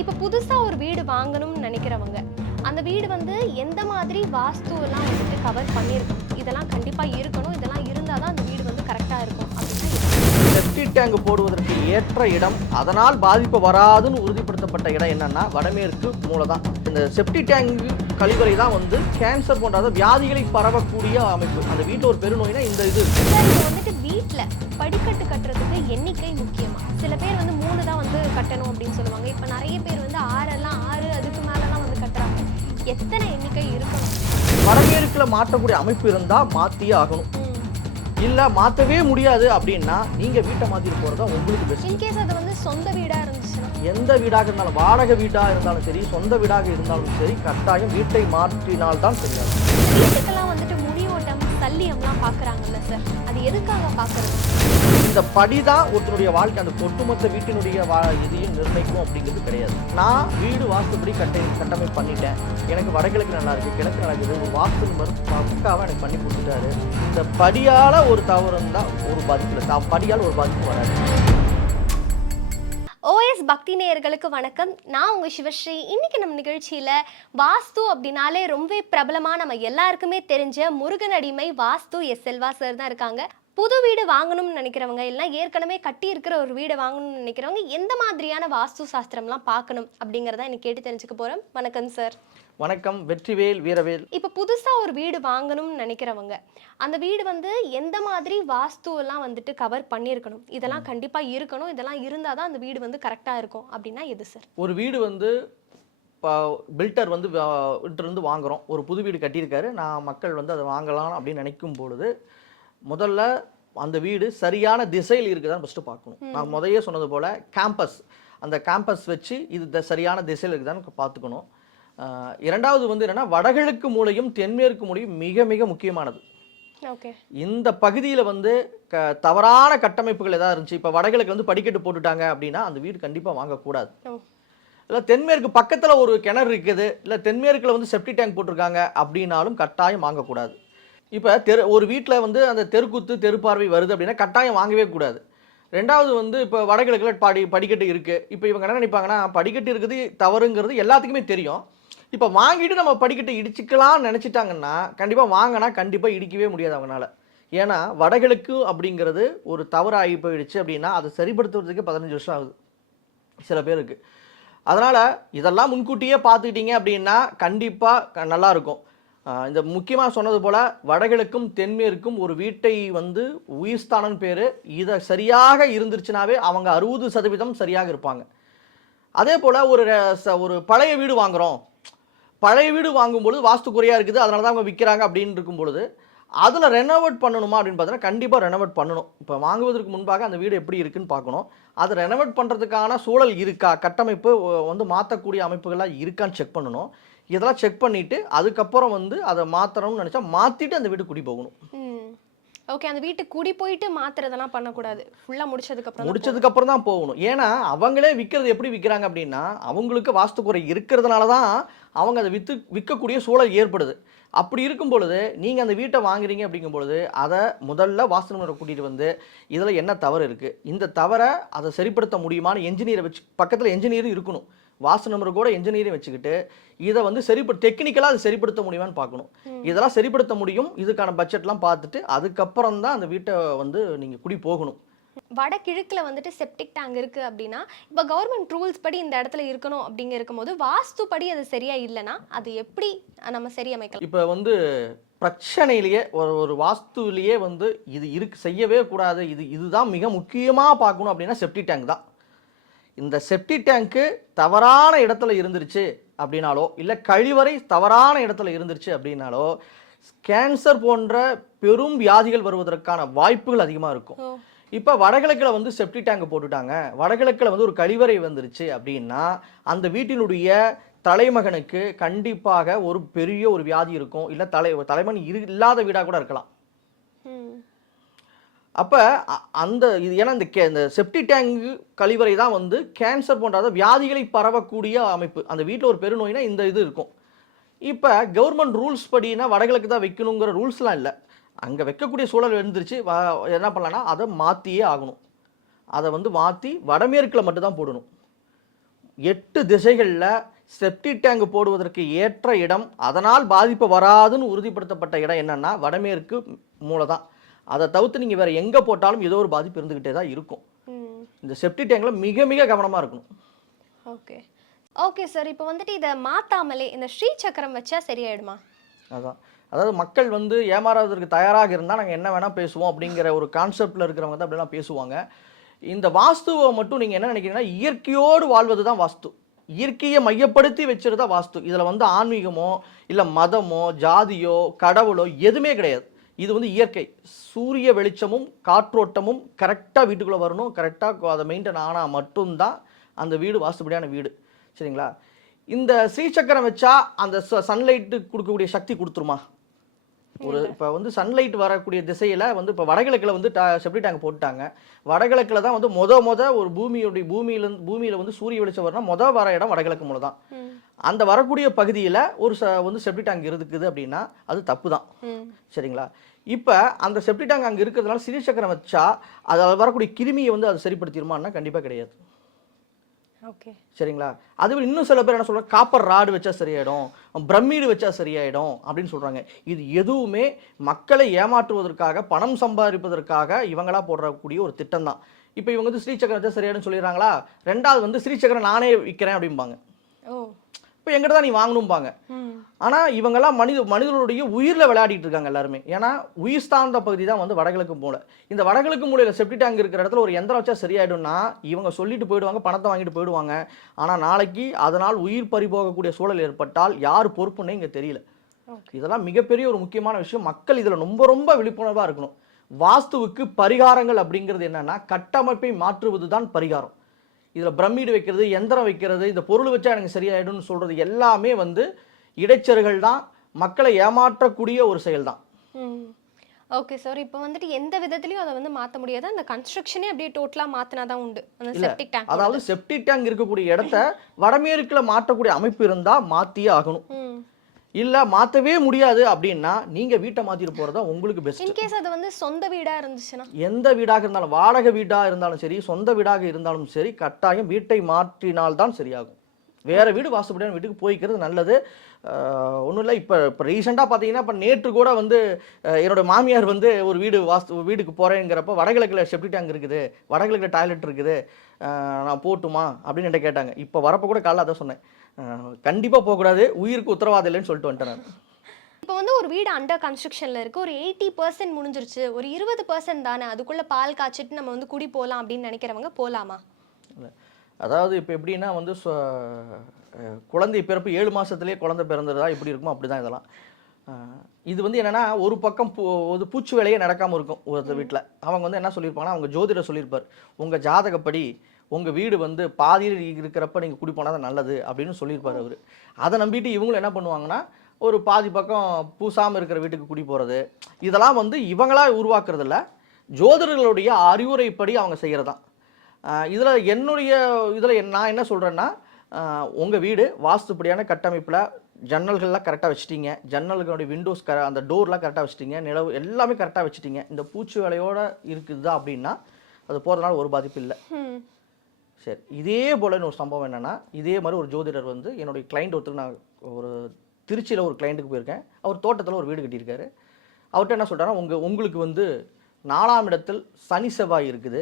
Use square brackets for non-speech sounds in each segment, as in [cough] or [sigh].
இப்போ புதுசாக ஒரு வீடு வாங்கணும்னு நினைக்கிறவங்க அந்த வீடு வந்து எந்த மாதிரி வாஸ்துவெல்லாம் வந்துட்டு கவர் பண்ணியிருக்கணும்? இதெல்லாம் கண்டிப்பாக இருக்கணும். இதெல்லாம் இருந்தால் தான் அந்த வீடு வந்து கரெக்டாக இருக்கும் அப்படின்னா. செப்டி டேங்க் போடுவதற்கு ஏற்ற இடம் அதனால் பாதிப்பு வராதுன்னு உறுதிப்படுத்தப்பட்ட இடம் என்னன்னா வடமேற்கு மூலை தான் இந்த செப்டி டேங்க் கழிவறை தான் வந்து கேன்சர் போன்ற வியாதிகளை பரவக்கூடிய அமைப்பு. அந்த வீட்டில் ஒரு பெருநோய்னா இந்த இது. வந்துட்டு வீட்டில் படிக்கட்டு கட்டுறதுக்கு எண்ணிக்கை முக்கியமா? சில பேர் வந்து கட்டணும் அப்படின்னு சொல்லுவாங்க. இப்போ நிறைய பேர் வந்து ஆறெல்லாம் ஆறு அதுக்கு மேலெல்லாம் வந்து கட்டுறாங்க. எத்தனை எண்ணிக்கை இருக்கணும்? வடமேற்குல மாற்றக்கூடிய அமைப்பு இருந்தால் மாற்றியே ஆகணும். இல்லை மாற்றவே முடியாது அப்படின்னா நீங்கள் வீட்டை மாற்றிட்டு போகிறது தான் உங்களுக்கு பெஸ்ட் இன்கேஸ் அது வந்து சொந்த வீடா இருந்துச்சுன்னா? எந்த வீடாக இருந்தாலும் வாடகை வீடாக இருந்தாலும் சரி சொந்த வீடாக இருந்தாலும் சரி கட்டாயம் வீட்டை மாற்றினால்தான் சரியாகும். வீட்டுக்கெல்லாம் வந்துட்டு முடியோட்டம் சல்லியம்லாம் பார்க்குறாங்கல்ல சார் அது எதுக்காக பார்க்குறது இந்த படி தான் ஒருத்தருடைய வாழ்க்கை. அந்த ஒட்டுமொத்த வீட்டினுடைய வா இதையும் நிர்ணயிக்கும் அப்படிங்கிறது கிடையாது. நான் வீடு வாஸ்துபடி கட்டை கட்டமைப்பு பண்ணிட்டேன். எனக்கு வடகிழக்கு நல்லா இருக்கு கிழக்கு நல்லா இருக்குது. ஒரு வாஸ்து பக்காவாக எனக்கு பண்ணி கொடுத்துட்டாரு. இந்த படியால் ஒரு தவறு தான் ஒரு பாதிப்பு இல்லை படியால் ஒரு பாதிப்பு வராது. பக்தி நேயர்களுக்கு வணக்கம். நான் உங்கள் சிவஸ்ரீ. இன்னைக்கு நம்ம நிகழ்ச்சியில் வாஸ்து அப்படின்னாலே ரொம்ப பிரபலமாக நம்ம எல்லாருக்குமே தெரிஞ்ச முருகன் அடிமை வாஸ்து எஸ் செல்வா சார் தான் இருக்காங்க. புது வீடு வாங்கணும்னு நினைக்கிறவங்க இல்லைனா ஏற்கனவே கட்டி இருக்கிற ஒரு வீடு வாங்கணும்னு நினைக்கிறவங்க எந்த மாதிரியான வாஸ்து சாஸ்திரம்லாம் பார்க்கணும் அப்படிங்கிறத எனக்கு கேட்டு தெரிஞ்சுக்க போகிறோம் வணக்கம் சார் வணக்கம் வெற்றிவேல் வீரவேல். இப்போ புதுசாக ஒரு வீடு வாங்கணும்னு நினைக்கிறவங்க அந்த வீடு வந்து எந்த மாதிரி வாஸ்துவெல்லாம் வந்துட்டு கவர் பண்ணியிருக்கணும்? இதெல்லாம் கண்டிப்பாக இருக்கணும். இதெல்லாம் இருந்தால் தான் அந்த வீடு வந்து கரெக்டாக இருக்கும். அப்படின்னா எது சார் ஒரு வீடு வந்து பில்டர் வந்து இருந்து வாங்குறோம். ஒரு புது வீடு கட்டியிருக்காரு. நான் மக்கள் வந்து அதை வாங்கலாம் அப்படின்னு நினைக்கும் பொழுது முதல்ல அந்த வீடு சரியான திசையில் இருக்குதான்னு ஃபஸ்ட்டு பார்க்கணும். நான் முதையே சொன்னது போல் கேம்பஸ் அந்த கேம்பஸ் வச்சு இது சரியான திசையில் இருக்குதான்னு பார்த்துக்கணும். இரண்டாவது வந்து என்னன்னா வடகிழக்கு மூலையும் தென்மேற்கு மூலையும் மிக மிக முக்கியமானது. ஓகே. இந்த பகுதியில் வந்து க தவறான கட்டமைப்புகள் ஏதாவது இருந்துச்சு. இப்போ வடகிழக்கு வந்து படிக்கட்டு போட்டுட்டாங்க அப்படின்னா அந்த வீடு கண்டிப்பாக வாங்கக்கூடாது. இல்லை தென்மேற்கு பக்கத்தில் ஒரு கிணறு இருக்குது. இல்லை தென்மேற்கில் வந்து செப்டி டேங்க் போட்டிருக்காங்க அப்படின்னாலும் கட்டாயம் வாங்கக்கூடாது. இப்போ தெரு ஒரு வீட்டில் வந்து அந்த தெருக்குத்து தெருப்பார்வை வருது அப்படின்னா கட்டாயம் வாங்கவே கூடாது. ரெண்டாவது வந்து இப்போ வடகிழக்கில் படி படிக்கட்டு இருக்குது இப்போ இவங்க என்ன நினைப்பாங்கன்னா படிக்கட்டு இருக்குது தவறுங்கிறது எல்லாத்துக்குமே தெரியும். இப்போ வாங்கிட்டு நம்ம படிக்கட்டை இடிச்சுக்கலாம்னு நினச்சிட்டாங்கன்னா கண்டிப்பாக வாங்கினா கண்டிப்பாக இடிக்கவே முடியாது அவங்களால ஏன்னா வடகிழக்கு அப்படிங்கிறது ஒரு தவறு ஆகி போயிடுச்சு அப்படின்னா அதை சரிப்படுத்துறதுக்கு பதினஞ்சு வருஷம் ஆகுது. சில பேருக்கு. அதனால் இதெல்லாம் முன்கூட்டியே பார்த்துக்கிட்டீங்க அப்படின்னா கண்டிப்பாக நல்லாயிருக்கும். இந்த முக்கியமாக சொன்னது போல் வடகிழக்கும் தென்மேற்கும் ஒரு வீட்டை வந்து உயிர்ஸ்தானன் பேர் இதை சரியாக இருந்துருச்சுனாவே அவங்க அறுபது சதவீதம் சரியாக இருப்பாங்க. அதே போல் ஒரு ச- ஒரு பழைய வீடு வாங்குகிறோம் பழைய வீடு வாங்கும்பொழுது வாஸ்து குறையாக இருக்குது அதனால தான் அவங்க விற்கிறாங்க அப்படின்னு இருக்கும் பொழுது அதில் ரெனோவேட் பண்ணணுமா அப்படின்னு பார்த்தீங்கன்னா கண்டிப்பாக ரெனோவேட் பண்ணணும். இப்போ வாங்குவதற்கு முன்பாக அந்த வீடு எப்படி இருக்குன்னு பார்க்கணும். அதை ரெனோவேட் பண்ணுறதுக்கான சூழல் இருக்கா? கட்டமைப்பு வந்து மாற்றக்கூடிய அமைப்புகள்லாம் இருக்கான்னு செக் பண்ணணும். இதெல்லாம் செக் பண்ணிவிட்டு அதுக்கப்புறம் வந்து அதை மாற்றணும்னு நினச்சா மாற்றிட்டு அந்த வீடு குடி போகணும். ஓகே அந்த வீட்டுக்கு குடி போயிட்டு மாத்துறதெல்லாம் பண்ணக்கூடாது. ஃபுல்லாக முடிச்சதுக்கப்புறம் முடிச்சதுக்கு அப்புறம் தான் போகணும். ஏன்னா அவங்களே விற்கிறது எப்படி விற்கிறாங்க அப்படின்னா அவங்களுக்கு வாஸ்து குறை இருக்கிறதுனால தான் அவங்க அதை விற்று விற்கக்கூடிய சூழல் ஏற்படுது. அப்படி இருக்கும் பொழுது நீங்கள் அந்த வீட்டை வாங்குறீங்க அப்படிங்கும் பொழுது அதை முதல்ல வாஸ்து நிபுணரை கூட்டிகிட்டு வந்து இதில் என்ன தவறு இருக்குது இந்த தவறை அதை சரிப்படுத்த முடியுமான்னு என்ஜினியரை வச்சு பக்கத்தில் என்ஜினியரும் இருக்கணும். வாஸ்து நம்பர் கூட என்ஜினியரையும் வச்சுக்கிட்டு இதை வந்து சரிப்படு டெக்னிக்கலாக அதை சரிப்படுத்த முடியுமான்னு பார்க்கணும். இதெல்லாம் சரிப்படுத்த முடியும். இதுக்கான பட்ஜெட்லாம் பார்த்துட்டு அதுக்கப்புறம் தான் அந்த வீட்டை வந்து நீங்கள் குடி போகணும். வடகிழக்குல வந்துட்டு செப்டிக் டேங்க் இருக்கு அப்படின்னா இப்போ கவர்மெண்ட் ரூல்ஸ் படி இந்த இடத்துல இருக்கணும் அப்படிங்க இருக்கும்போது வாஸ்து படி அது சரியா இல்லைன்னா அது எப்படி நம்ம சரி அமைக்கலாம்? இப்போ வந்து பிரச்சனையிலேயே ஒரு ஒரு வாஸ்துவிலேயே வந்து இது இருக்கு செய்யவே கூடாது. இது இதுதான் மிக முக்கியமாக பார்க்கணும் அப்படின்னா செப்டி டேங்க் தான். இந்த செப்டி டேங்க்கு தவறான இடத்துல இருந்துருச்சு அப்படின்னாலோ இல்லை கழிவறை தவறான இடத்துல இருந்துருச்சு அப்படின்னாலோ கேன்சர் போன்ற பெரும் வியாதிகள் வருவதற்கான வாய்ப்புகள் அதிகமாக இருக்கும். இப்போ வடகிழக்கில் வந்து செப்டி டேங்க் போட்டுட்டாங்க. வடகிழக்கில் வந்து ஒரு கழிவறை வந்துருச்சு அப்படின்னா அந்த வீட்டினுடைய தலைமகனுக்கு கண்டிப்பாக ஒரு பெரிய ஒரு வியாதி இருக்கும். இல்லை தலை தலைமகன் இரு இல்லாத வீடாக கூட இருக்கலாம். அப்போ அந்த இது ஏன்னா இந்த கே இந்த செப்டி டேங்க் கழிவறை தான் வந்து கேன்சர் போன்ற வியாதிகளை பரவக்கூடிய அமைப்பு. அந்த வீட்டில் ஒரு பெருநோய்னா இந்த இது இருக்கும். இப்போ கவர்மெண்ட் ரூல்ஸ் படினா வடகிழக்கு தான் வைக்கணுங்கிற ரூல்ஸ்லாம் இல்லை. அங்கே வைக்கக்கூடிய சூழல் இருந்துருச்சு. வ- என்ன பண்ணலாம்னா அதை மாற்றியே ஆகணும். அதை வந்து மாற்றி வடமேற்கில் மட்டும்தான் போடணும். எட்டு திசைகளில் செப்டி டேங்க் போடுவதற்கு ஏற்ற இடம் அதனால் பாதிப்பு வராதுன்னு உறுதிப்படுத்தப்பட்ட இடம் என்னன்னா வடமேற்கு மூலை தான் அதை தவிர்த்து நீங்கள் வேற எங்கே போட்டாலும் ஏதோ ஒரு பாதிப்பு இருந்துக்கிட்டே தான் இருக்கும். இந்த செப்டி டேங்க்ல மிக மிக கவனமாக இருக்கணும். ஓகே. ஓகே சார் இப்போ வந்துட்டு இதை மாத்தாமலே இந்த ஸ்ரீ சக்கரம் வச்சா சரியாயிடுமா? அதான். அதாவது மக்கள் வந்து ஏமாறாததற்கு தயாராக இருந்தால் நாங்கள் என்ன வேணால் பேசுவோம் அப்படிங்கிற ஒரு கான்செப்டில் இருக்கிறவங்க தான் அப்படிலாம் பேசுவாங்க. இந்த வாஸ்துவை மட்டும் நீங்கள் என்ன நினைக்கிறீங்கன்னா இயற்கையோடு வாழ்வது தான் வாஸ்து. இயற்கையை மையப்படுத்தி வச்சுருதா வாஸ்து. இதில் வந்து ஆன்மீகமோ இல்லை மதமோ ஜாதியோ கடவுளோ எதுவுமே கிடையாது. இது வந்து இயற்கை. சூரிய வெளிச்சமும் காற்றோட்டமும் கரெக்டாக வீட்டுக்குள்ளே வரணும். கரெக்டாக அதை மெயின்டைன் ஆனால் மட்டும்தான் அந்த வீடு வாஸ்துபடியான வீடு. சரிங்களா? இந்த ஸ்ரீசக்கரம் வச்சா அந்த சன்லைட்டு கொடுக்கக்கூடிய சக்தி கொடுத்துருமா? ஒரு இப்போ வந்து சன்லைட் வரக்கூடிய திசையில் வந்து இப்போ வடகிழக்கில் வந்து டா செப்டி டேங்க் போட்டாங்க வடகிழக்கில் தான் வந்து மொத மொத ஒரு பூமியுடைய பூமியிலேருந்து பூமியில் வந்து சூரிய வெளிச்சம் வரணும் மொத வர இடம் வடகிழக்கு மூலம் தான். ம் அந்த வரக்கூடிய பகுதியில் ஒரு ச வந்து செப்டி டேங்க் இருக்குது அப்படின்னா அது தப்பு தான். ம் சரிங்களா? இப்போ அந்த செப்டி டேங்க் அங்கே இருக்கிறதுனால ஸ்ரீசக்கரம் வச்சா அதில் வரக்கூடிய கிருமியை வந்து அது சரிப்படுத்திடுமான்னா கண்டிப்பாக கிடையாது. சரிங்களா? அதுவே இன்னும் சில பேர் என்ன சொல்றாங்க காப்பர் ராடு வச்சா சரியாயிடும் பிரம்மீடு வச்சா சரியாயிடும் அப்படின்னு சொல்றாங்க. இது எதுவுமே மக்களை ஏமாற்றுவதற்காக பணம் சம்பாதிப்பதற்காக இவங்களா போடக்கூடிய ஒரு திட்டம் தான் இப்போ இவங்க வந்து ஸ்ரீசக்கரம் வச்சா சரியாயிடும் சொல்லிடுறாங்களா? ரெண்டாவது வந்து ஸ்ரீசக்கரம் நானே விற்கிறேன் அப்படிம்பாங்க. ஓ. இப்போ எங்கிட்ட தான் நீ வாங்கணும்பாங்க. ஆனால் இவங்கெல்லாம் மனித மனிதர்களுடைய உயிரில் விளையாடிட்டு இருக்காங்க எல்லாருமே. ஏன்னா உயிர் சார்ந்த பகுதி தான் வந்து வடகிழக்கு மூலை இந்த வடகிழக்கு மூலையில் செப்டி டேங்க் இருக்கிற இடத்துல ஒரு எந்திரம் வச்சா சரியாயிடும்னா இவங்க சொல்லிட்டு போயிடுவாங்க பணத்தை வாங்கிட்டு போயிடுவாங்க. ஆனால் நாளைக்கு அதனால் உயிர் பறி போகக்கூடிய சூழல் ஏற்பட்டால் யார் பொறுப்புன்னே இங்கே தெரியல. இதெல்லாம் மிகப்பெரிய ஒரு முக்கியமான விஷயம். மக்கள் இதில் ரொம்ப ரொம்ப விழிப்புணர்வாக இருக்கணும். வாஸ்துவுக்கு பரிகாரங்கள் அப்படிங்கிறது என்னன்னா கட்டமைப்பை மாற்றுவது தான் பரிகாரம். இதில் பிரமிடு வைக்கிறது எந்திரம் வைக்கிறது இந்த பொருள் வச்சா எனக்கு சரியாயிடும்னு சொல்கிறது எல்லாமே வந்து இடைச்சர்கள் தான். மக்களை ஏமாற்றக்கூடிய ஒரு செயல் தான் ஓகே சார் இப்போ வந்துட்டு எந்த விதத்துலயும் அதை வந்து மாத்த முடியாது. அந்த கன்ஸ்ட்ரக்ஷனே அப்படியே டோட்டலா மாத்தினா தான் உண்டு. அந்த செப்டிக் டேங்க் அதாவது செப்டி டேங்க் இருக்கக்கூடிய இடத்த வடமேற்குல மாற்றக்கூடிய அமைப்பு இருந்தால் மாற்றியே ஆகணும். இல்லை மாற்றவே முடியாது அப்படின்னா நீங்கள் வீட்டை மாற்றிட்டு போகிறது தான் உங்களுக்கு பெஸ்ட் இன்கேஸ் அது வந்து சொந்த வீடா இருந்துச்சுன்னா. எந்த வீடாக இருந்தாலும் வாடகை வீடாக இருந்தாலும் சரி சொந்த வீடாக இருந்தாலும் சரி கட்டாயம் வீட்டை மாற்றினால்தான் சரியாகும். வேற வீடு வாசப்படியான வீட்டுக்கு போய்க்கிறது நல்லது. ஒன்றும் இல்லை. இப்போ இப்போ ரீசெண்டாக பார்த்தீங்கன்னா இப்போ நேற்று கூட வந்து அஹ், என்னோட மாமியார் வந்து ஒரு வீடு வாஸ்து வீடுக்கு போகிறேங்கிறப்ப வடகிழக்கில் செப்டி டேங்க் இருக்குது. வடகிழக்கில் டாய்லெட் இருக்குது. நான் போட்டுமா? அப்படின்னு என்கிட்ட கேட்டாங்க. இப்போ வரப்போ கூட காலைல அதான் சொன்னேன். கண்டிப்பாக போகக்கூடாது உயிருக்கு உத்தரவாதம் இல்லைன்னு சொல்லிட்டு வந்துட்டேன் நான். இப்போ வந்து ஒரு வீடு அண்டர் கன்ஸ்ட்ரக்ஷன்ல இருக்கு. ஒரு எயிட்டி பர்சன்ட் முடிஞ்சிருச்சு. ஒரு இருபது பர்சன்ட் தானே. அதுக்குள்ள பால் காய்ச்சிட்டு நம்ம வந்து குடி போகலாம் அப்படின்னு நினைக்கிறவங்க இல்ல. அதாவது இப்போ எப்படின்னா வந்து குழந்தை பிறப்பு ஏழு மாசத்திலேயே குழந்தை பிறந்ததா எப்படி இருக்குமோ அப்படி தான் இதெல்லாம் இது வந்து என்னன்னா ஒரு பக்கம் பூ ஒரு பூச்சி வேலையே நடக்காமல் இருக்கும் ஒரு வீட்டில் அவங்க வந்து என்ன சொல்லியிருப்பாங்கன்னா அவங்க ஜோதிடர் சொல்லியிருப்பார் உங்கள் ஜாதகப்படி உங்கள் வீடு வந்து பாதியில் இருக்கிறப்ப நீங்கள் குடி போனால் தான் நல்லது அப்படின்னு சொல்லியிருப்பார் அவர். அதை நம்பிட்டு இவங்களும் என்ன பண்ணுவாங்கன்னா ஒரு பாதி பக்கம் பூசாமல் இருக்கிற வீட்டுக்கு குடி போகிறது இதெல்லாம் வந்து இவங்களா உருவாக்குறது இல்ல ஜோதிடர்களுடைய அறிவுரைப்படி அவங்க செய்கிறதான் இதில் என்னுடைய இதில் நான் என்ன சொல்கிறேன்னா உங்கள் வீடு வாஸ்துப்படியான கட்டமைப்பில் ஜன்னல்கள்லாம் கரெக்டாக வச்சிட்டீங்க. ஜன்னல்களுடைய விண்டோஸ் க அந்த டோர்லாம் கரெக்டாக வச்சிட்டீங்க. நிலவு எல்லாமே கரெக்டாக வச்சிட்டீங்க. இந்த பூச்சி வேலையோட இருக்குதா அப்படின்னா அது போகிறதுனால ஒரு பாதிப்பு இல்லை. சரி இதே போல ஒரு சம்பவம் என்னன்னா இதே மாதிரி ஒரு ஜோதிடர் வந்து என்னுடைய கிளைண்ட் ஒருத்தர் நான் ஒரு திருச்சியில் ஒரு கிளைண்ட்டுக்கு போயிருக்கேன். அவர் தோட்டத்தில் ஒரு வீடு கட்டியிருக்காரு. அவர்கிட்ட என்ன சொல்கிறாருன்னா உங்கள் உங்களுக்கு வந்து நாலாம் இடத்தில் சனி செவ்வாய் இருக்குது.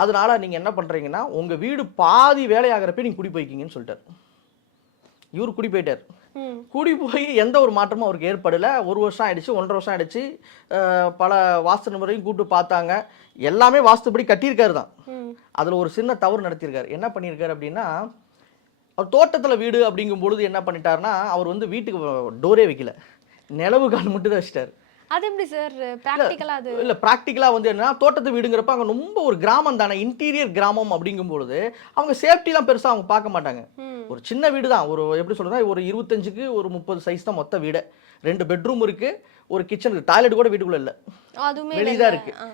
அதனால நீங்கள் என்ன பண்ணுறீங்கன்னா உங்கள் வீடு பாதி வேலையாகிறப்ப நீங்கள் குடி போய்க்கிங்கன்னு சொல்லிட்டார். இவர் குடி போயிட்டார். கூடி போய் எந்த ஒரு மாற்றமும் அவருக்கு ஏற்படலை. ஒரு வருஷம் ஆயிடுச்சு ஒன்றரை வருஷம் ஆயிடுச்சு. பல வாஸ்து முறையும் கூப்பிட்டு பார்த்தாங்க. எல்லாமே வாஸ்துபடி கட்டியிருக்காரு தான். அதில் ஒரு சின்ன தவறு நடத்தியிருக்காரு. என்ன பண்ணியிருக்காரு அப்படின்னா அவர் தோட்டத்தில் வீடு அப்படிங்கும் பொழுது என்ன பண்ணிட்டாருன்னா அவர் வந்து வீட்டுக்கு டோரே வைக்கல. நிலவு கால் மட்டும் தான் வச்சிட்டாரு. அது எப்படி சார் ப்ராக்டிக்கலா அது? இல்லை ப்ராக்டிக்கலாக வந்து என்னன்னா தோட்டத்து வீடுங்கிறப்ப அங்கே ரொம்ப ஒரு கிராமம் தானே இன்டீரியர் கிராமம் அப்படிங்கும் பொழுது அவங்க சேஃப்டிலாம் பெருசாக அவங்க பார்க்க மாட்டாங்க. ஒரு சின்ன வீடு தான் ஒரு எப்படி சொல்றதுன்னா ஒரு இருபத்தஞ்சுக்கு ஒரு முப்பது சைஸ் தான் மொத்த வீடு. ரெண்டு பெட்ரூம் இருக்கு ஒரு கிச்சன் இருக்கு. டாய்லெட் கூட வீட்டுக்குள்ள இல்லை. அதுவுமே வெளியே இருக்கு. ஆ.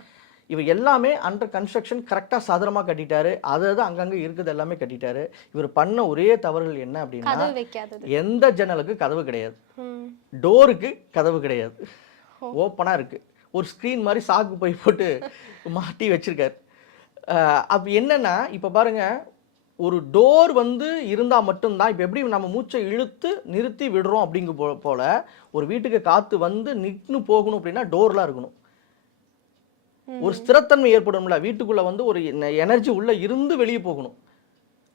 இவ எல்லாமே அண்டர் கன்ஸ்ட்ரக்ஷன் கரெக்டாக சதுரமாக கட்டிட்டாரு. அதாவது அங்கங்கே இருக்குது எல்லாமே கட்டிட்டாரு. இவர் பண்ண ஒரே தவறுகள் என்ன அப்படின்னா எந்த ஜன்னலுக்கு கதவு கிடையாது. டோருக்கு கதவு கிடையாது. ஓப்பனாக இருக்கு. ஒரு ஸ்க்ரீன் மாதிரி சாக்கு போய் போட்டு மாட்டி வச்சிருக்காரு. அப்ப என்னன்னா இப்போ பாருங்க ஒரு டோர் வந்து இருந்தால் மட்டும்தான் இப்போ எப்படி நம்ம மூச்சை இழுத்து நிறுத்தி விடுறோம் அப்படிங்க போ போல ஒரு வீட்டுக்கு காற்று வந்து நின்று போகணும் அப்படின்னா டோர்லாம் இருக்கணும். ஒரு ஸ்திரத்தன்மை ஏற்படும்ல வீட்டுக்குள்ளே வந்து ஒரு எனர்ஜி உள்ளே இருந்து வெளியே போகணும்.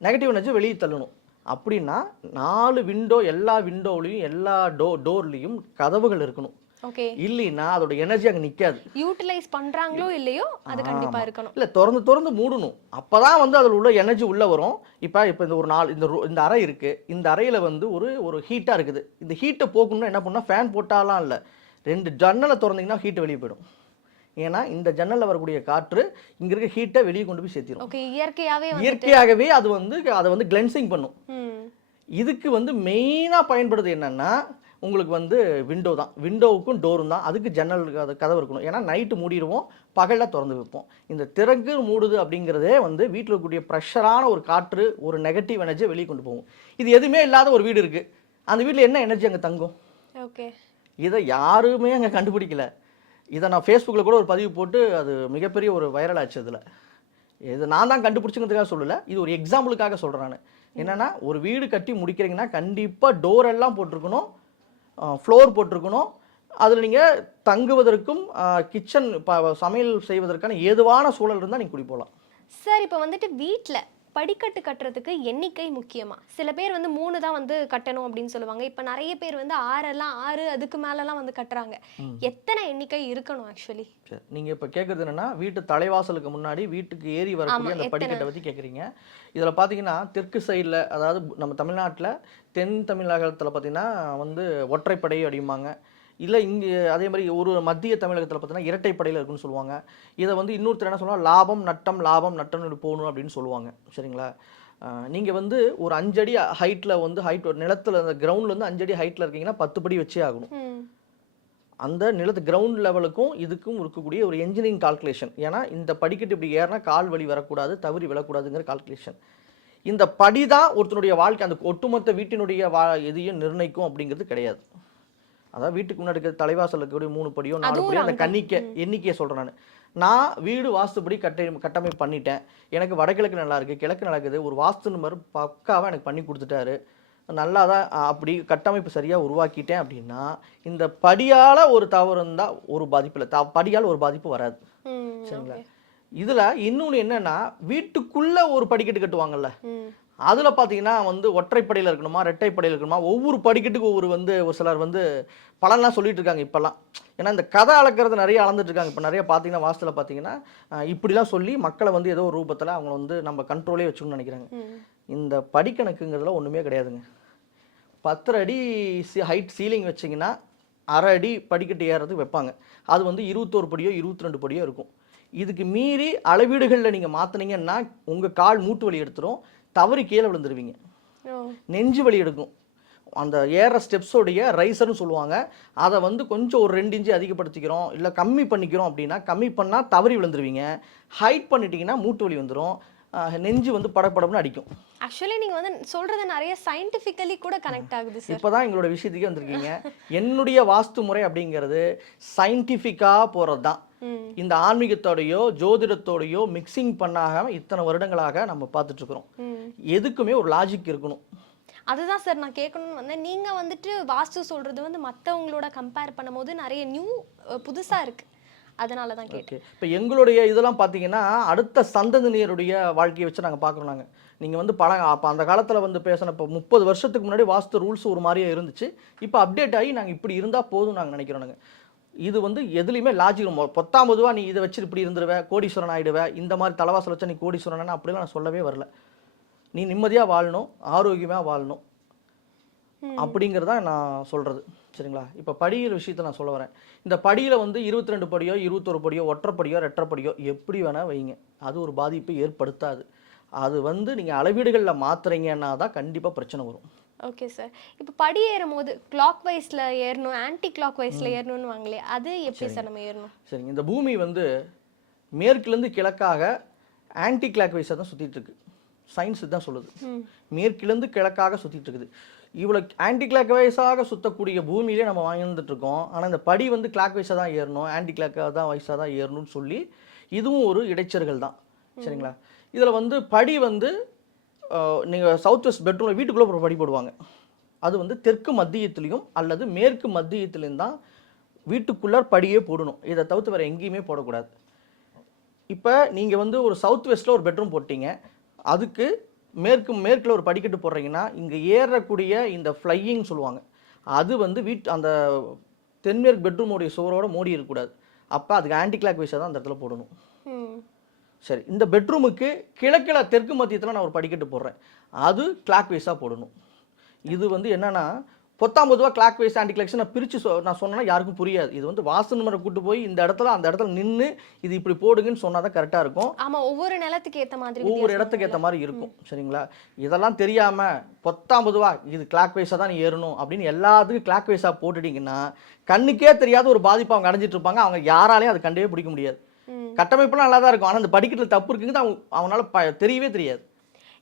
நெகட்டிவ் எனர்ஜி வெளியே தள்ளணும். அப்படின்னா நாலு விண்டோ எல்லா விண்டோலையும் எல்லா டோ டோர்லேயும் கதவுகள் இருக்கணும். இல்லைன்னா அதோட எனர்ஜி அங்கே நிற்காது யூட்டிலைஸ் பண்றாங்களோ இல்லையோ அது கண்டிப்பா இருக்கணும். இல்லை திறந்து திறந்து மூடணும். அப்போ தான் வந்து அதில் உள்ள எனர்ஜி உள்ளே வரும். இப்போ இப்போ இந்த ஒரு நாள் இந்த இந்த அறை இருக்குது இந்த அறையில் வந்து ஒரு ஒரு ஹீட்டாக இருக்குது. இந்த ஹீட்டை போக்கணும்னா என்ன பண்ணால் ஃபேன் போட்டாலாம் இல்லை. ரெண்டு ஜன்னலை திறந்தீங்கன்னா ஹீட்டு வெளியே போயிடும். ஏன்னா இந்த ஜன்னலில் வரக்கூடிய காற்று இங்கே இருக்க ஹீட்டை வெளியே கொண்டு போய் சேர்த்திடும் வந்து இயற்கையாகவே அது வந்து அதை வந்து கிளென்சிங் பண்ணும். இதுக்கு வந்து மெயினாக பயன்படுது என்னன்னா உங்களுக்கு வந்து விண்டோ தான். விண்டோவுக்கும் டோரும் தான். அதுக்கு ஜன்னல் கதவு இருக்கணும். ஏன்னா நைட்டு மூடிடுவோம் பகலில் திறந்து வைப்போம். இந்த திறகு மூடுது அப்படிங்கிறதே வந்து வீட்டில் இருக்கக்கூடிய ப்ரெஷரான ஒரு காற்று ஒரு நெகட்டிவ் எனர்ஜியை வெளியே கொண்டு போகும். இது எதுவுமே இல்லாத ஒரு வீடு இருக்குது அந்த வீட்டில் என்ன எனர்ஜி அங்கே தங்கும்? ஓகே இதை யாருமே அங்கே கண்டுபிடிக்கல. இதை நான் ஃபேஸ்புக்கில் கூட ஒரு பதிவு போட்டு அது மிகப்பெரிய ஒரு வைரல் ஆச்சு இதில் இது நான் தான் கண்டுபிடிச்சுங்கிறதுக்காக சொல்லலை. இது ஒரு எக்ஸாம்பிளுக்காக சொல்கிறேன் நான். என்னென்னா ஒரு வீடு கட்டி முடிக்கிறீங்கன்னா கண்டிப்பாக டோர் எல்லாம் போட்டிருக்கணும். ஃப்ளோர் போட்டிருக்கணும். அதில் நீங்கள் தங்குவதற்கும் கிச்சன் சமையல் செய்வதற்கான ஏதுவான சூழல் இருந்தால் நீங்கள் குடி போகலாம் சார் இப்போ வந்துட்டு வீட்டில் படிக்கட்டு கட்டுறதுக்கு எண்ணிக்கை முக்கியமா? சில பேர் வந்து மூணு தான் வந்து கட்டணும் அப்படின்னு சொல்லுவாங்க. இப்போ நிறைய பேர் வந்து ஆறெல்லாம் ஆறு அதுக்கு மேலலாம் வந்து கட்டுறாங்க. எத்தனை எண்ணிக்கை இருக்கணும் ஆக்சுவலி சரி நீங்கள் இப்போ கேட்குறது என்னன்னா வீட்டு தலைவாசலுக்கு முன்னாடி வீட்டுக்கு ஏறி வரக்கூடிய அந்த? படிக்கட்டை பற்றி கேட்குறீங்க இதில் பார்த்தீங்கன்னா தெற்கு சைடில் அதாவது நம்ம தமிழ்நாட்டில் தென் தமிழகத்தில் பார்த்தீங்கன்னா வந்து ஒற்றைப்படை அப்படிம்பாங்க. இல்லை இங்கே அதே மாதிரி ஒரு மத்திய தமிழகத்தில் பார்த்தீங்கன்னா இரட்டைப்படையில் இருக்குன்னு சொல்லுவாங்க. இதை வந்து இன்னொருத்தர் என்ன சொல்லுவாங்க? லாபம் நட்டம் லாபம் நட்டம் இப்படி போகணும் அப்படின்னு சொல்லுவாங்க. சரிங்களா? நீங்கள் வந்து ஒரு அஞ்சடி ஹைட்டில் வந்து ஹைட் நிலத்தில் அந்த கிரவுண்டில் வந்து அஞ்சடி ஹைட்டில் இருக்கீங்கன்னா பத்து படி வச்சே ஆகணும். அந்த நிலத்து கிரவுண்ட் லெவலுக்கும் இதுக்கும் இருக்கக்கூடிய ஒரு என்ஜினியரிங் கால்குலேஷன் ஏன்னா இந்த படிக்கட்டு இப்படி ஏறினா கால் வலி வரக்கூடாது தவறி விழக்கூடாதுங்கிற கால்குலேஷன் இந்த படி தான் ஒருத்தனுடைய வாழ்க்கை அந்த ஒட்டுமொத்த வீட்டினுடைய வா இதையும் நிர்ணயிக்கும் அப்படிங்கிறது கிடையாது. அதாவது வீட்டுக்கு முன்னாடி இருக்கிற தலைவாசல் இருக்கக்கூடிய மூணு படியோ நாலு படியோ அந்த. கண்ணிக்கை எண்ணிக்கையை சொல்கிறேன் நான். நான் வீடு வாஸ்துப்படி கட்டை கட்டமைப்பு பண்ணிட்டேன். எனக்கு வடகிழக்கு நல்லா இருக்குது கிழக்கு நடக்குது ஒரு வாஸ்து நம்பர் பக்காவாக எனக்கு பண்ணி கொடுத்துட்டாரு. நல்லா தான் அப்படி கட்டமைப்பு சரியாக உருவாக்கிட்டேன் அப்படின்னா இந்த படியால் ஒரு தவறு இருந்தால் ஒரு பாதிப்பு இல்லை. த படியால் ஒரு பாதிப்பு வராது. சரிங்களா. இதில் இன்னொன்று என்னன்னா வீட்டுக்குள்ளே ஒரு படிக்கட்டு கட்டுவாங்கல்ல. அதில் பார்த்தீங்கன்னா வந்து ஒற்றைப்படையில் இருக்கணுமா ரெட்டைப்படையில் இருக்கணுமா ஒவ்வொரு படிக்கட்டுக்கும் ஒவ்வொரு வந்து ஒரு சிலர் வந்து பலன்லாம் சொல்லிட்டு இருக்காங்க இப்போல்லாம். ஏன்னா இந்த கதை அளக்கிறது நிறைய அளந்துட்டு இருக்காங்க. இப்போ நிறைய பார்த்தீங்கன்னா வாஸ்துல பார்த்தீங்கன்னா இப்படிலாம் சொல்லி மக்களை வந்து ஏதோ ஒரு ரூபத்தில் அவங்க வந்து நம்ம கண்ட்ரோலே வச்சுக்கணும்னு நினைக்கிறாங்க. இந்த படிக்கணக்குங்கிறதுல ஒன்றுமே கிடையாதுங்க. பத்தரை அடி ஹைட் சீலிங் வச்சிங்கன்னா அரை அடி படிக்கட்டு ஏறதுக்கு வைப்பாங்க. அது வந்து இருபத்தோரு படியோ இருபத்தி ரெண்டு படியோ இருக்கும். இதுக்கு மீறி அளவீடுகளில் நீங்கள் மாற்றினீங்கன்னா உங்கள் கால் மூட்டு வலி எடுத்துரும். தவறி கீழே விழுந்துருவீங்க. நெஞ்சு வலி எடுக்கும். அந்த ஏற ஸ்டெப்ஸோடைய ரைசர்னு சொல்லுவாங்க. அதை வந்து கொஞ்சம் ஒரு ரெண்டு இன்ச்சு அதிகப்படுத்திக்கிறோம் இல்லை கம்மி பண்ணிக்கிறோம் அப்படின்னா கம்மி பண்ணால் தவறி விழுந்துருவீங்க. ஹைட் பண்ணிட்டீங்கன்னா மூட்டு வலி வந்துடும் நெஞ்சு வந்து படப்படம்னு அடிக்கும். ஆக்சுவலி நீங்க வந்து சொல்றது நிறைய சயின்டிஃபிக்கலி கூட கனெக்ட் ஆகுது சார் இப்போதான் எங்களோட விஷயத்துக்கே வந்திருக்கீங்க. என்னுடைய வாஸ்து முறை அப்படிங்கிறது சயின்டிஃபிக்காக போகிறது தான் இந்த ஆன்மீகத்தோடையோ ஜோதிடத்தோடையோ மிக்சிங் பண்ணாம இத்தனை வருடங்களாக நம்ம பார்த்துட்டு இருக்கிறோம் எதுக்குமே ஒரு லாஜிக் இருக்கணும். அதுதான் சார் நான் கேட்கணும்னு வந்தேன். நீங்க வந்துட்டு வாஸ்து சொல்றது வந்து மத்தவங்களோட கம்பேர் பண்ணும்போது நிறைய நியூ புதுசா இருக்கு. அதனால தான் கேட்டேன். இப்போ எங்களுடைய இதெல்லாம் பார்த்தீங்கன்னா அடுத்த சந்ததியினருடைய வாழ்க்கையை வச்சு நாங்கள் பார்க்குறோம் நாங்கள் நீங்கள் வந்து பல அப்போ அந்த காலத்தில் வந்து பேசின இப்போ முப்பது வருஷத்துக்கு முன்னாடி வாஸ்து ரூல்ஸ் ஒரு மாதிரியே இருந்துச்சு. இப்போ அப்டேட் ஆகி நாங்கள் இப்படி இருந்தால் போதும் நாங்கள் நினைக்கிறோம் நாங்கள் இது வந்து எதுலையுமே லாஜிக் பொத்தாம் பொதுவாக நீ இதை வச்சு இப்படி இருந்துருவ கோடீஸ்வரன் ஆயிடுவ இந்த மாதிரி தலைவாசல் வச்சா நீ கோடீஸ்வரன் அப்படிலாம் நான் சொல்லவே வரல. நீ நிம்மதியாக வாழணும் ஆரோக்கியமாக வாழணும். அப்படிங்கிறதா நான் சொல்கிறது சரிங்களா? இப்போ படிக்கிற விஷயத்த நான் சொல்ல வரேன். இந்த படியில் வந்து இருபத்தி ரெண்டு படியோ இருபத்தொரு படியோ ஒற்றைப்படியோ ரெட்டரைப்படியோ எப்படி வேணால் வைங்க. அது ஒரு பாதிப்பை ஏற்படுத்தாது. அது வந்து நீங்கள் அளவீடுகளில் மாத்துறீங்கன்னா தான் கண்டிப்பாக பிரச்சனை வரும். ஓகே சார் இப்போ படி ஏறும்போது கிளாக் வைஸ்ல ஏறணும் ஆன்டி கிளாக் வைஸ்ல ஏறணும்னு வாங்களே அது எப்படி சார் நம்ம ஏறணும்? சரிங்க. இந்த பூமி வந்து மேற்குலேருந்து கிழக்காக ஆன்டி கிளாக் வைஸாக தான் சுற்றிட்டு இருக்கு. சயின்ஸ் தான் சொல்லுது. மேற்கிலேருந்து கிழக்காக சுற்றிட்டு இருக்குது. இவ்வளோ ஆன்டி கிளாக் வைஸாக சுற்றக்கூடிய பூமியிலே நம்ம வாழ்ந்துட்டு இருக்கோம். ஆனால் இந்த படி வந்து கிளாக் வைஸாக தான் ஏறணும் ஆன்டி கிளாக்காக தான் வைஸாக தான் ஏறணும்னு சொல்லி இதுவும் ஒரு இடைச்சர்கள் தான். சரிங்களா? இதில் வந்து படி வந்து நீங்கள் சவுத் வெஸ்ட் பெட்ரூமில் வீட்டுக்குள்ளே ஒரு படி போடுவாங்க. அது வந்து தெற்கு மத்தியத்துலேயும் அல்லது மேற்கு மத்தியத்துலேயும் தான் வீட்டுக்குள்ளார் படியே போடணும். இதை தவிர்த்து வேறு எங்கேயுமே போடக்கூடாது. இப்போ நீங்கள் வந்து ஒரு சவுத் வெஸ்ட்டில் ஒரு பெட்ரூம் போட்டீங்க. அதுக்கு மேற்கு மேற்கில் ஒரு படிக்கட்டு போடுறீங்கன்னா இங்கே ஏறக்கூடிய இந்த ஃப்ளையிங் சொல்லுவாங்க. அது வந்து வீட் அந்த தென்மேற்கு பெட்ரூமோடைய சுவரோட மூடி இருக்கக்கூடாது. அப்போ அதுக்கு ஆன்டி கிளாக் வைஸாக தான் அந்த இடத்துல போடணும். சரி இந்த பெட்ரூமுக்கு கிழக்கில் தெற்கு மத்தியத்தில் நான் ஒரு படிக்கட்டு போடுறேன். அது கிளாக் வைஸாக போடணும். இது வந்து என்னன்னா பொத்தாம் பொதுவாக கிளாக் வைஸ் ஆன்டி கிளாக்ஸ் நான் பிரித்து சொ நான் சொன்னேன்னா யாருக்கும் புரியாது. இது வந்து வாசன் முறை கூட்டு போய் இந்த இடத்துல அந்த இடத்துல நின்று இது இப்படி போடுங்கன்னு சொன்னால் தான் கரெக்டாக இருக்கும். ஆமா ஒவ்வொரு நிலத்துக்கு ஏத்த மாதிரி ஒவ்வொரு இடத்துக்கு ஏற்ற மாதிரி இருக்கும் சரிங்களா? இதெல்லாம் தெரியாம பொத்தாம் பொதுவா இது கிளாக் வைஸாக தான் நீ ஏறணும் அப்படின்னு எல்லாத்துக்கும் கிளாக் வைஸாக போட்டுட்டீங்கன்னா கண்ணுக்கே தெரியாத ஒரு பாதிப்பு அவங்க அடைஞ்சிட்டு இருப்பாங்க. அவங்க யாராலையும் அது கண்டே பிடிக்க முடியாது. கட்டமைப்புலாம் நல்லா தான் இருக்கும். ஆனால் அந்த படிக்கட்டில் தப்பு இருக்குங்கிறது அவங்க அவனால ப தெரியவே தெரியாது.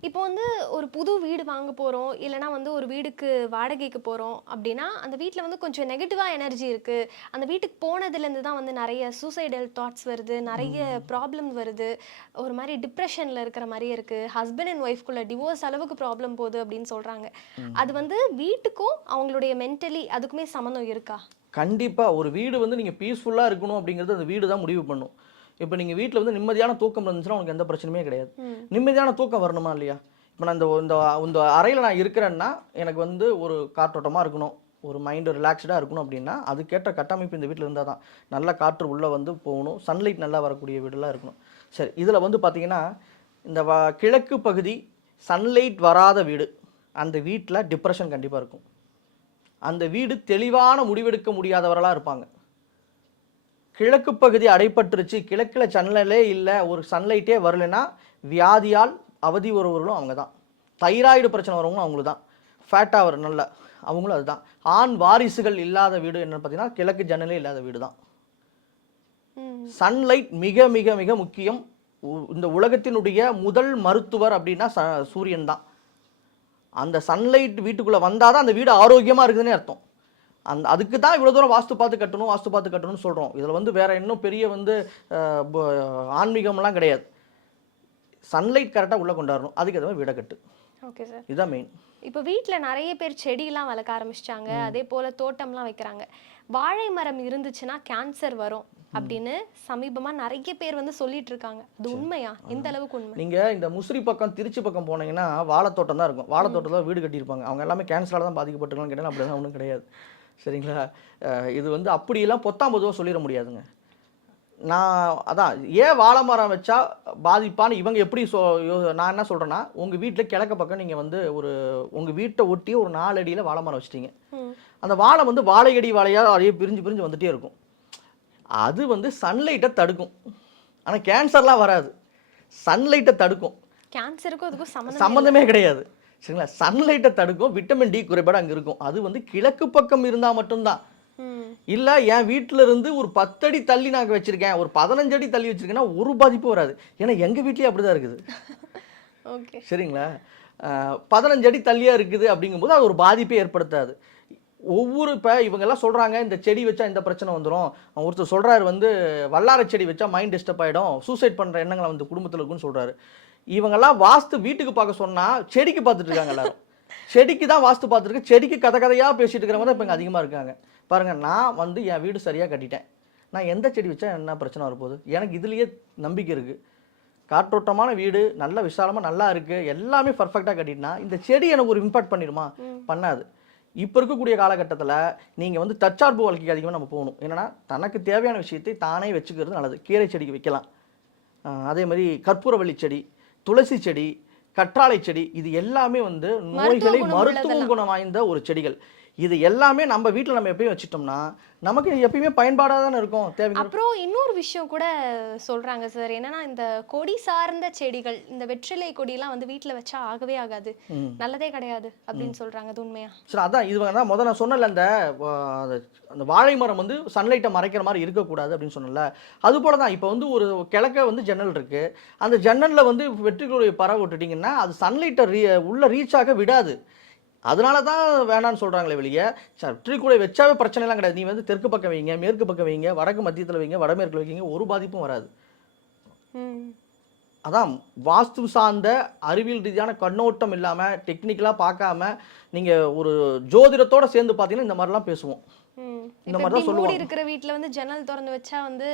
இப்போ வந்து ஒரு புது வீடு வாங்க போகிறோம் இல்லைனா வந்து ஒரு வீடுக்கு வாடகைக்கு போகிறோம் அப்படின்னா அந்த வீட்டில் வந்து கொஞ்சம் நெகட்டிவாக எனர்ஜி இருக்குது அந்த வீட்டுக்கு போனதுலேருந்து தான் வந்து நிறைய சூசைடல் தாட்ஸ் வருது. நிறைய ப்ராப்ளம் வருது. ஒரு மாதிரி டிப்ரெஷனில் இருக்கிற மாதிரியே இருக்குது ஹஸ்பண்ட் அண்ட் ஒய்ஃப்குள்ள டிவோர்ஸ் அளவுக்கு ப்ராப்ளம் போகுது அப்படின்னு சொல்கிறாங்க அது வந்து வீட்டுக்கும் அவங்களுடைய மென்டலி அதுக்குமே சம்மந்தம் இருக்கா? கண்டிப்பாக ஒரு வீடு வந்து நீங்கள் பீஸ்ஃபுல்லாக இருக்கணும் அப்படிங்கிறது அந்த வீடு தான் முடிவு பண்ணும். இப்போ நீங்கள் வீட்டில் வந்து நிம்மதியான தூக்கம் இருந்துச்சுன்னா உனக்கு எந்த பிரச்சனையுமே கிடையாது. நிம்மதியான தூக்கம் வரணுமா இல்லையா? இப்போ நான் இந்த இந்த இந்த அறையில் நான் இருக்கிறேன்னா எனக்கு வந்து ஒரு காற்றோட்டமாக இருக்கணும். ஒரு மைண்டு ரிலாக்ஸ்டாக இருக்கணும் அப்படின்னா அதுக்கேற்ற கட்டமைப்பு இந்த வீட்டில் இருந்தால் தான் நல்ல காற்று உள்ளே வந்து போகணும். சன்லைட் நல்லா வரக்கூடிய வீடெல்லாம் இருக்கணும். சரி இதில் வந்து பார்த்தீங்கன்னா இந்த வ கிழக்கு பகுதி சன்லைட் வராத வீடு. அந்த வீட்டில் டிப்ரெஷன் கண்டிப்பாக இருக்கும். அந்த வீடு தெளிவான முடிவெடுக்க முடியாதவர்களாக இருப்பாங்க. கிழக்கு பகுதி அடைப்பட்டுருச்சு. கிழக்கில் சன்னலே இல்லை. ஒரு சன்லைட்டே வரலைன்னா வியாதியால் அவதி வருவர்களும் அவங்க தான் தைராய்டு பிரச்சனை வரவங்களும் அவங்களுக்கு தான் ஃபேட்டாக வர நல்ல அவங்களும் அதுதான். ஆண் வாரிசுகள் இல்லாத வீடு என்னன்னு பார்த்தீங்கன்னா கிழக்கு ஜன்னலே இல்லாத வீடு தான் சன்லைட் மிக மிக மிக முக்கியம். இந்த உலகத்தினுடைய முதல் மருத்துவர் அப்படின்னா ச சூரியன் தான் அந்த சன்லைட் வீட்டுக்குள்ளே வந்தால் தான் அந்த வீடு ஆரோக்கியமாக இருக்குதுன்னே அர்த்தம். அந்த அதுக்கு தான் இவ்வளோ தூரம் வாஸ்து பார்த்து கட்டணும் வாஸ்து பார்த்து கட்டணும்னு சொல்கிறோம் இதில் வந்து வேற இன்னும் பெரிய வந்து ஆன்மீகம்லாம் கிடையாது. சன்லைட் கரெக்டாக உள்ளே கொண்டாடணும். அதுக்கு மாதிரி வீடை கட்டு. ஓகே சார் இதுதான் மெயின் இப்போ வீட்டில் நிறைய பேர் செடியெல்லாம் வளர்க்க ஆரம்பிச்சிட்டாங்க. அதே போல் தோட்டம்லாம் வைக்கிறாங்க. வாழை மரம் இருந்துச்சுன்னா கேன்சர் வரும் அப்படின்னு சமீபமாக நிறைய பேர் வந்து சொல்லிட்டு இருக்காங்க. அது உண்மையா? எந்த அளவுக்கு உண்மை? நீங்கள் இந்த முசிறி பக்கம் திருச்சி பக்கம் போனீங்கன்னா வாழைத்தோட்டம் தான் இருக்கும். வாழைத்தோட்டத்தில் வீடு கட்டியிருப்பாங்க. அவங்க எல்லாமே கேன்சரால தான் பாதிக்கப்பட்டிருக்காங்க கேட்டால் அப்படிலாம் ஒன்றும் கிடையாது. சரிங்களா? இது வந்து அப்படியெல்லாம் பொத்தாம் பொதுவாக சொல்லிட முடியாதுங்க. நான் அதான் ஏன் வாழை மரம் வச்சா பாதிப்பான்னு இவங்க எப்படி சொ நான் என்ன சொல்கிறேன்னா உங்கள் வீட்டில் கிழக்க பக்கம் நீங்கள் வந்து ஒரு உங்கள் வீட்டை ஒட்டி ஒரு நாலு அடியில் வாழை மரம் வச்சிட்டீங்க. அந்த வாழை வந்து வாழையடி வாழையாக அப்படியே பிரிஞ்சு பிரிஞ்சு வந்துட்டே இருக்கும். அது வந்து சன்லைட்டை தடுக்கும். ஆனால் கேன்சர்லாம் வராது. சன்லைட்டை தடுக்கும். கேன்சருக்கும் அதுக்கும் சம்மந்தமே கிடையாது. சரிங்களா? சன்லைட்டை தடுக்கும் விட்டமின் டி குறைபாடு அங்கே இருக்கும். அது வந்து கிழக்கு பக்கம் இருந்தால் மட்டும்தான். இல்லை என் வீட்டில் இருந்து ஒரு பத்தடி தள்ளி நான் வச்சுருக்கேன். ஒரு பதினஞ்சு அடி தள்ளி வச்சுருக்கேன்னா ஒரு பாதிப்பும் வராது. ஏன்னா எங்கள் வீட்லேயே அப்படி தான் இருக்குது. [laughs] ஓகே. சரிங்களா? பதினஞ்சு அடி தள்ளியாக இருக்குது அப்படிங்கும்போது அது ஒரு பாதிப்பை ஏற்படுத்தாது. ஒவ்வொரு இப்போ இவங்கெல்லாம் சொல்கிறாங்க இந்த செடி வச்சா இந்த பிரச்சனை வந்துடும் ஒருத்தர் சொல்கிறாரு வந்து வல்லார செடி வச்சா மைண்ட் டிஸ்டர்ப் ஆகிடும் சூசைட் பண்ணுற எண்ணங்களை வந்து குடும்பத்தில் இருக்குன்னு சொல்கிறாரு இவங்கெல்லாம் வாஸ்து வீட்டுக்கு பார்க்க சொன்னால் செடிக்கு பார்த்துட்டு இருக்காங்க எல்லாரும். செடிக்கு தான் வாஸ்து பார்த்துருக்கு. செடிக்கு கதை கதையாக பேசிட்டு இருக்கிறவங்க தான் இப்போ இங்கே அதிகமாக இருக்காங்க. பாருங்கள் நான் வந்து என் வீடு சரியாக கட்டிட்டேன். நான் எந்த செடி வச்சா என்ன பிரச்சனை வரப்போகுது? எனக்கு இதுலேயே நம்பிக்கை இருக்குது காற்றோட்டமான வீடு நல்ல விசாலமாக நல்லா இருக்குது எல்லாமே பர்ஃபெக்டாக கட்டிட்டுனா இந்த செடி எனக்கு ஒரு இம்பாக்ட் பண்ணிடுமா? பண்ணாது. இப்போ இருக்கக்கூடிய காலகட்டத்தில் நீங்கள் வந்து தற்சார்பு வாழ்க்கைக்கு அதிகமாக நம்ம போகணும். என்னன்னா தனக்கு தேவையான விஷயத்தை தானே வச்சுக்கிறது நல்லது. கீரை செடிக்கு வைக்கலாம். அதே மாதிரி கற்பூரவள்ளி செடி துளசி செடி கற்றாழை செடி இது எல்லாமே வந்து நோய்களை மருத்துவ. குணம் வாய்ந்த ஒரு செடிகள் இது எல்லாமே நம்ம வீட்டில் நம்ம எப்பயும் வச்சுட்டோம்னா நமக்கு எப்பயுமே பயன்பாடாக தானே இருக்கும் தேவைங்கிற அப்புறம் இன்னொரு விஷயம் கூட சொல்றாங்க சார் என்னன்னா இந்த கொடி சார்ந்த செடிகள் இந்த வெற்றிலை கொடியெல்லாம் வந்து வீட்ல வச்சா ஆகவே ஆகாது. நல்லதே கிடையாது அப்படின்னு சொல்றாங்க அது உண்மையா? சரி அதான் இது தான் முதல்ல நான் சொன்னல அந்த- அந்த வாழை மரம் வந்து சன்லைட்டை மறைக்கிற மாதிரி இருக்கக்கூடாது அப்படின்னு சொன்னல அது போல தான் இப்போ வந்து ஒரு கிழக்க வந்து ஜன்னல் இருக்கு. அந்த ஜன்னலில் வந்து வெற்றிகளுடைய பறவை விட்டுட்டிங்கன்னா அது சன்லைட்டை ரீ உள்ள ரீச் ஆக விடாது. அதனால தான் வேணான்னு சொல்கிறாங்களே வெளியே கூட வச்சாவே பிரச்சனைலாம் கிடையாது. நீ வந்து தெற்கு பக்கம் வைங்க மேற்கு பக்கம் வைங்க வடக்கு மத்தியத்தில் வைங்க வடமேற்கில் வைங்க ஒரு பாதிப்பும் வராது. அதான் வாஸ்து சார்ந்த அறிவியல் ரீதியான கண்ணோட்டம் இல்லாமல் டெக்னிக்கலாக பார்க்காம நீங்கள் ஒரு ஜோதிடத்தோட சேர்ந்து பார்த்தீங்கன்னா இந்த மாதிரிலாம் பேசுவோம். இந்த மாதிரி தான் சொல்லுவாங்க. இருக்கிற வீட்ல வந்து ஜன்னல் திறந்து வச்சா வந்து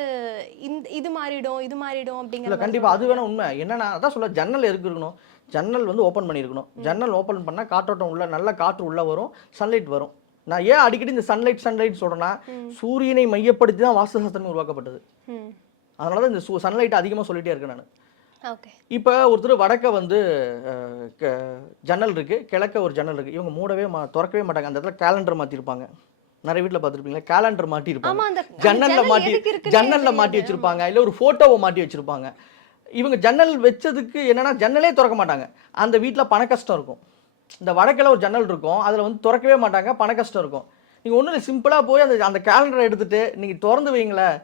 இந்த இது மாறிடும் இது மாறிடும் அப்படிங்கிற இல்லை மாதிரி கண்டிப்பாக அது வேணா உண்மை. என்னன்னா அதான் சொல்ல ஜன்னல் இருக்கணும்? ஜன்னல் வந்து ஓப்பன் பண்ணியிருக்கணும் ஜன்னல் ஓப்பன் பண்ணால் காற்றோட்டம் உள்ள நல்ல காற்று உள்ளே வரும் சன்லைட் வரும். நான் ஏன் அடிக்கடி இந்த சன்லைட் சன்லைட் சொல்கிறேன்னா சூரியனை மையப்படுத்தி தான் வாஸ்து சாஸ்திரம் உருவாக்கப்பட்டது அதனால தான் இந்த சன்லைட் அதிகமாக சொல்லிட்டே இருக்கேன் நான். இப்போ ஒருத்தர் வடக்க வந்து ஜன்னல் இருக்குது கிழக்க ஒரு ஜன்னல் இருக்குது இவங்க மூடவே மா திறக்கவே மாட்டாங்க. அந்த இடத்துல கேலண்டர் மாற்றிருப்பாங்க நிறைய வீட்டில் பார்த்துருப்பீங்களா? கேலண்டர் மாட்டியிருப்பாங்க ஜன்னல்ல ஜன்னல் மாட்டி ஜன்னல்ல மாட்டி. வச்சிருப்பாங்க. இல்ல ஒரு போட்டோவை மாட்டி வச்சிருப்பாங்க. இவங்க ஜன்னல் வச்சதுக்கு என்னன்னா ஜன்னலே திறக்க மாட்டாங்க. அந்த வீட்ல பண கஷ்டம் இருக்கும். இந்த வடக்கில் ஒரு ஜன்னல் இருக்கும். அதுல வந்து திறக்கவே மாட்டாங்க. பண கஷ்டம் இருக்கும். நீங்க ஒன்றும் சிம்பிளா போய் அந்த அந்த கேலண்டரை எடுத்துட்டு நீங்க திறந்து வைங்களேன்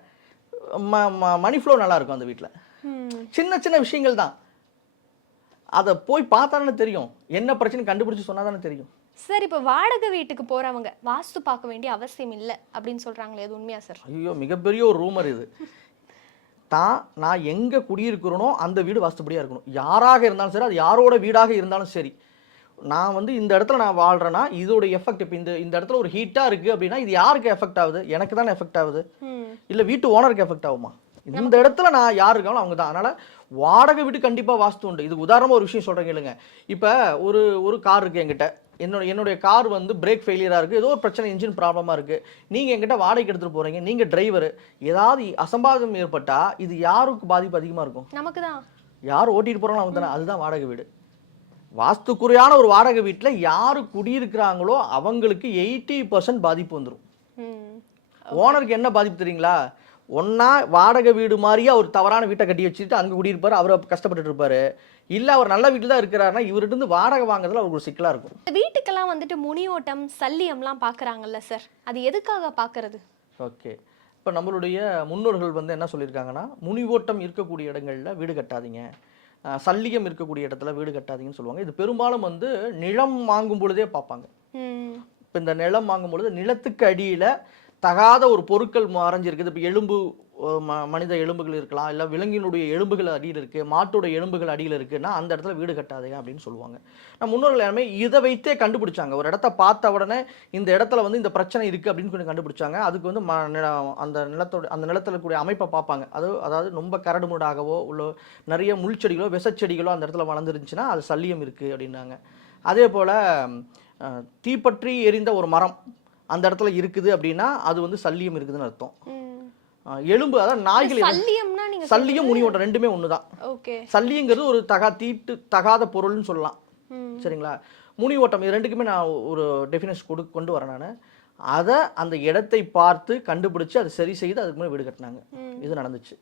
ம ம- மணி ஃப்ளோ நல்லா இருக்கும் அந்த வீட்ல. ம். சின்ன சின்ன விஷயங்கள் தான். அதை போய் பார்த்தானே தெரியும். என்ன பிரச்சனை கண்டுபிடிச்சு சொன்னா தானே தெரியும். சார் இப்போ வாடகை வீட்டுக்கு போறவங்க வாஸ்து பார்க்க வேண்டிய அவசியம் இல்லை அப்படின்னு சொல்றாங்களே அது உண்மையா சார் ஐயோ மிகப்பெரிய ஒரு ரூமர் இது. தான் நான் எங்கே குடியிருக்கிறனோ அந்த வீடு வாஸ்துபடியாக இருக்கணும். யாராக இருந்தாலும் சரி அது யாரோட வீடாக இருந்தாலும் சரி. நான் வந்து இந்த இடத்துல நான் வாழ்கிறேன்னா இதோட எஃபெக்ட் இப்போ இந்த இந்த இடத்துல ஒரு ஹீட்டாக இருக்குது அப்படின்னா இது யாருக்கு எஃபெக்ட் ஆகுது? எனக்கு தானே எஃபெக்ட் ஆகுது. இல்லை வீட்டு ஓனருக்கு எஃபெக்ட் ஆகுமா? இந்த இடத்துல நான் யார் இருக்காங்களோ அவங்க தான். அதனால் வாடகை வீடு கண்டிப்பாக வாஸ்து உண்டு. இது உதாரணமாக ஒரு விஷயம் சொல்கிறேன் கேளுங்க. இப்போ ஒரு ஒரு கார் இருக்குது என்கிட்ட. என்னோட என்னுடைய கார் வந்து பிரேக் ஃபெயிலியராக இருக்குது ஏதோ ஒரு பிரச்சனை இன்ஜின் ப்ராப்ளமாக இருக்குது நீங்கள் என்கிட்ட வாடகைக்கு எடுத்துகிட்டு போகிறீங்க நீங்கள் டிரைவர் ஏதாவது அசம்பாவிதம் ஏற்பட்டால் இது யாருக்கு பாதிப்பு அதிகமாக இருக்கும்? நமக்கு தான் யார் ஓட்டிட்டு போகிறாங்களோ அவங்க தானே. அதுதான் வாடகை வீடு. வாஸ்துக்குறையான ஒரு வாடகை வீட்டில் யார் குடியிருக்கிறாங்களோ அவங்களுக்கு எயிட்டி பர்சன்ட் பாதிப்பு வந்துடும் ஓனருக்கு என்ன பாதிப்பு தெரியுங்களா? ஒன்றா வாடகை வீடு மாதிரியே அவர் தவறான வீட்டை கட்டி வச்சுட்டு அங்கே குடியிருப்பார் அவர் கஷ்டப்பட்டுட்டு இருப்பாரு. இல்லை அவர் நல்ல வீட்டில் தான் இருக்கிறாருன்னா இவர்கிட்ட இருந்து வாடகை வாங்குறதுல அவருக்கு ஒரு சிக்கலாக இருக்கும். இந்த வீட்டுக்கெல்லாம் வந்துட்டு முனியோட்டம் சல்லியம்லாம் பார்க்கறாங்கல்ல சார் அது எதுக்காக பார்க்கறது ஓகே. இப்போ நம்மளுடைய முன்னோர்கள் வந்து என்ன சொல்லியிருக்காங்கன்னா முனிவோட்டம் இருக்கக்கூடிய இடங்கள்ல வீடு கட்டாதீங்க. சல்லியம் இருக்கக்கூடிய இடத்துல வீடு கட்டாதீங்கன்னு சொல்லுவாங்க. இது பெரும்பாலும் வந்து நிலம் வாங்கும் பொழுதே பார்ப்பாங்க. இப்போ இந்த நிலம் வாங்கும் பொழுது நிலத்துக்கு அடியில் தகாத ஒரு பொருட்கள் மறைஞ்சிருக்குது இப்போ எலும்பு ம- மனித எலும்புகள் இருக்கலாம் இல்லை விலங்கினுடைய எலும்புகள் அடியில் இருக்குது மாட்டோட எலும்புகள் அடியில் இருக்குன்னா அந்த இடத்துல வீடு கட்டாதுங்க அப்படின்னு சொல்லுவாங்க. நம்ம முன்னோர்கள் எல்லாமே இதை வைத்தே கண்டுபிடிச்சாங்க. ஒரு இடத்த பார்த்த உடனே இந்த இடத்துல வந்து இந்த பிரச்சனை இருக்குது அப்படின்னு சொல்லி கண்டுபிடிச்சாங்க. அதுக்கு வந்து ம அந்த நிலத்தோட அந்த நிலத்தில் கூடிய அமைப்பை பார்ப்பாங்க. அது அதாவது ரொம்ப கரடு முடாகவோ உள்ள நிறைய முள் செடிகளோ விஷச்செடிகளோ அந்த இடத்துல வளர்ந்துருந்துச்சுன்னா அது சல்லியம் இருக்குது அப்படின்னாங்க. அதே போல் தீப்பற்றி எரிந்த ஒரு மரம் அந்த இடத்துல இருக்குது அப்படின்னா அது வந்து சல்லியம் இருக்குதுன்னு அர்த்தம். எலும்பு அதாவது நாய்கள் சல்லியம் முனியோட்டம் ரெண்டுமே ஒன்று தான் ஓகே. சல்லிங்கிறது ஒரு தகா தீட்டு தகாத பொருள்னு சொல்லலாம். சரிங்களா? முனி ஓட்டம் இது ரெண்டுக்குமே நான் ஒரு டெஃபினேஷன் கொடு கொண்டு வரேன் நான். அதை அந்த இடத்தை பார்த்து கண்டுபிடிச்சு அதை சரி செய்து அதுக்கு மேலே வீடு கட்டினாங்க. இது நடந்துச்சு.